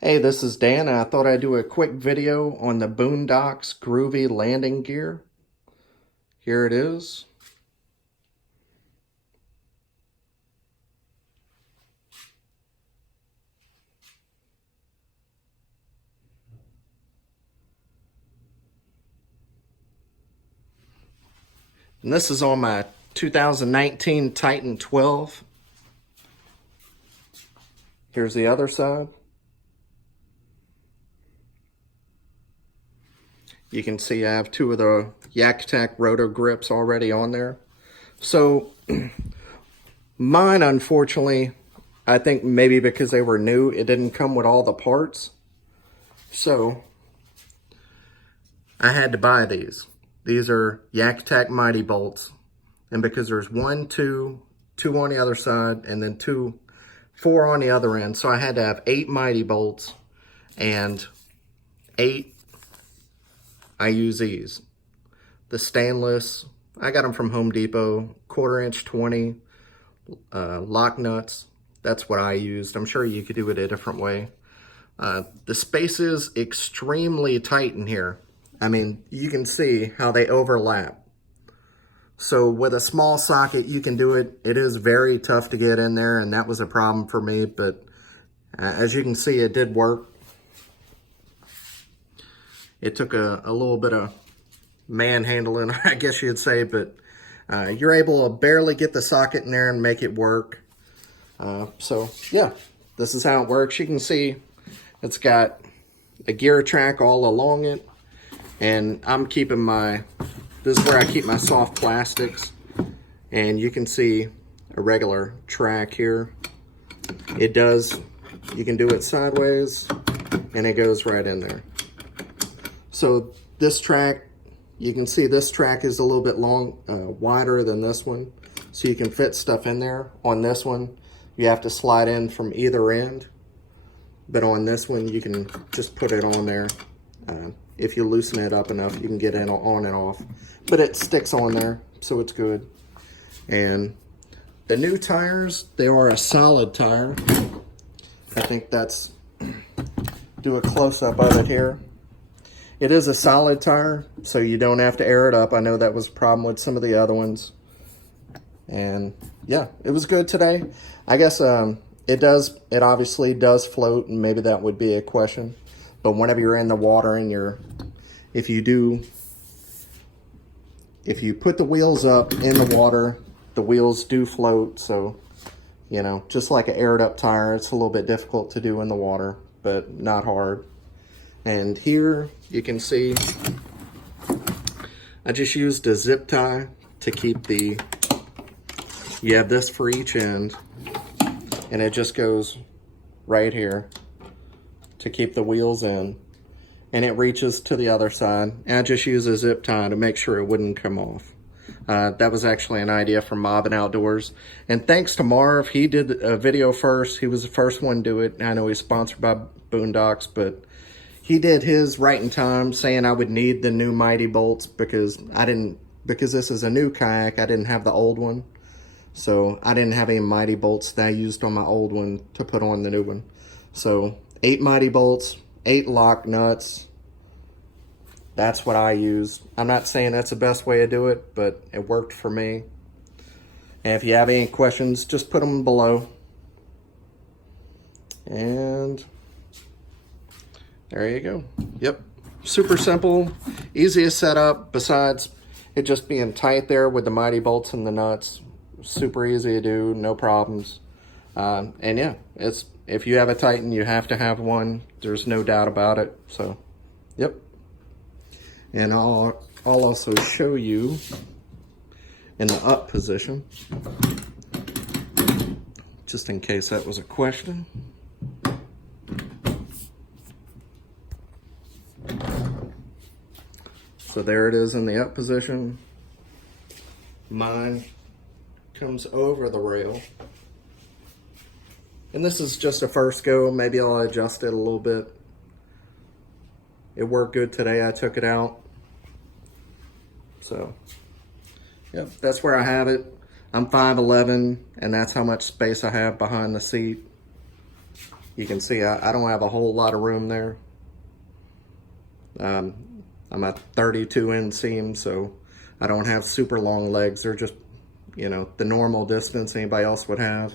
Hey, this is Dan, and I thought I'd do a quick video on the Boonedox Groovy landing gear. Here it is. And this is on my 2019 Titan 12. Here's the other side. You can see I have two of the Watercraft rotor grips already on there. So mine, unfortunately, I think maybe because they were new, it didn't come with all the parts. So I had to buy these. These are Watercraft Mighty Bolts. And because there's one, two on the other side, and then four on the other end. So I had to have 8 Mighty Bolts, and 8, I use these. The stainless, I got them from Home Depot, 1/4 inch 20 lock nuts. That's what I used. I'm sure you could do it a different way. The space is extremely tight in here. I mean, you can see how they overlap. So with a small socket, you can do it. It is very tough to get in there, and that was a problem for me, but as you can see, it did work. It took a little bit of manhandling, I guess you'd say, but you're able to barely get the socket in there and make it work. So yeah, this is how it works. You can see it's got a gear track all along it, and I'm keeping this is where I keep my soft plastics, and you can see a regular track here. You can do it sideways, and it goes right in there. So this track, you can see this track is a little bit wider than this one, so you can fit stuff in there. On this one, you have to slide in from either end, but on this one, you can just put it on there. If you loosen it up enough, you can get it on and off, but it sticks on there, so it's good. And the new tires, they are a solid tire. I think do a close-up of it here. It is a solid tire, so you don't have to air it up. I know that was a problem with some of the other ones. And yeah, it was good today. I guess it obviously does float, and maybe that would be a question. But whenever you're in the water and if you put the wheels up in the water, the wheels do float. So, you know, just like an aired up tire, it's a little bit difficult to do in the water, but not hard. And here you can see I just used a zip tie to keep you have this for each end, and it just goes right here to keep the wheels in, and it reaches to the other side. And I just use a zip tie to make sure it wouldn't come off. That was actually an idea from Mob and Outdoors. And thanks to Marv, he did a video first. He was the first one to do it. I know he's sponsored by Boonedox, but he did his right in time, saying I would need the new Mighty Bolts because this is a new kayak, I didn't have the old one. So I didn't have any Mighty Bolts that I used on my old one to put on the new one. So 8 Mighty Bolts, 8 lock nuts. That's what I use. I'm not saying that's the best way to do it, but it worked for me. And if you have any questions, just put them below. And there you go. Yep, super simple, easy to set up, besides it just being tight there with the Mighty Bolts and the nuts. Super easy to do, no problems. And yeah, if you have a Titan, you have to have one. There's no doubt about it. So, yep. And I'll also show you in the up position, just in case that was a question. So there it is in the up position. Mine comes over the rail. And this is just a first go. Maybe I'll adjust it a little bit. It worked good today. I took it out. So, yep, that's where I have it. I'm 5'11", and that's how much space I have behind the seat. You can see I don't have a whole lot of room there. I'm a 32 inseam, so I don't have super long legs. They're just, you know, the normal distance anybody else would have.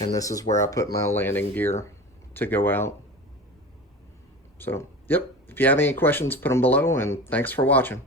And this is where I put my landing gear to go out. So, yep. If you have any questions, put them below, and thanks for watching.